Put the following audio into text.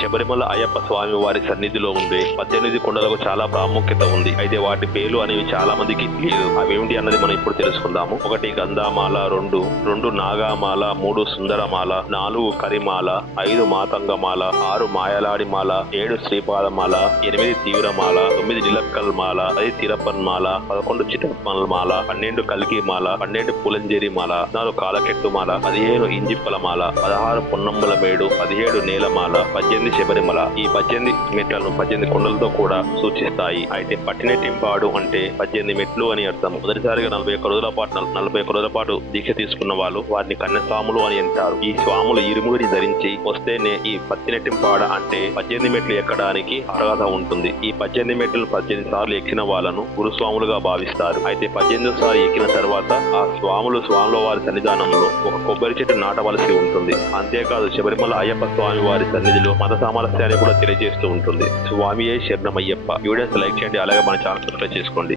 శబరిమల అయ్యప్ప స్వామి వారి సన్నిధిలో ఉండే పద్దెనిమిది కొండలకు చాలా ప్రాముఖ్యత ఉంది. అయితే వాటి పేర్లు అనేవి చాలా మందికి తెలియదు. అవేమిటి అన్నది మనం ఇప్పుడు తెలుసుకుందాము. ఒకటి గంధామాల రెండు రెండు నాగామాల మూడు సుందరమాల నాలుగు కరిమాల ఐదు మాతంగమాల ఆరు మాయలాడి మాల ఏడు శ్రీపాదమాల ఎనిమిది తీవ్రమాల తొమ్మిది నిలక్కల్ మాల పది తిరపన్మాల పదకొండు చిటప్పల్ మాల పన్నెండు కలికిమాల పన్నెండు పులంజేరి మాల నాలుగు కాలకెట్టు మాల పదిహేను ఇంజిప్పల మాల పదహారు పొన్నమ్మల మేడు పదిహేడు నేలమాల పద్దెనిమిది శబరిమల ఈ పద్దెనిమిది మెట్లను పద్దెనిమిది కొండలతో కూడా సూచిస్తాయి. అయితే పట్టినెట్టింపాడు అంటే పద్దెనిమిది మెట్లు అని అర్థం. మొదటిసారిగా నలభై ఒక్క రోజుల పాటు నలభై ఒక్క రోజుల పాటు దీక్ష తీసుకున్న వాళ్ళు వారిని కన్యస్వాములు అని అంటారు. ఈ స్వాములు ఇరుముడిని ధరించి వస్తేనే ఈ పత్తినెట్టింపాడ అంటే పద్దెనిమిది మెట్లు ఎక్కడానికి అర్హత ఉంటుంది. ఈ పద్దెనిమిది మెట్లు పద్దెనిమిది సార్లు ఎక్కిన వాళ్ళను గురుస్వాములుగా భావిస్తారు. అయితే పద్దెనిమిది సార్లు ఎక్కిన తర్వాత ఆ స్వాములు స్వాముల వారి సన్నిధానంలో ఒక కొబ్బరి చెట్టు నాటవలసి ఉంటుంది. అంతేకాదు శబరిమల అయ్యప్ప స్వామి వారి సన్నిధిలో మత సామరస్యాన్ని కూడా తెలియజేస్తూ ఉంటుంది. స్వామియే శరణమయ్యప్ప. వీడియోస్ లైక్ చేయండి అలాగే మన ఛానల్ సబ్స్క్రైబ్ చేసుకోండి.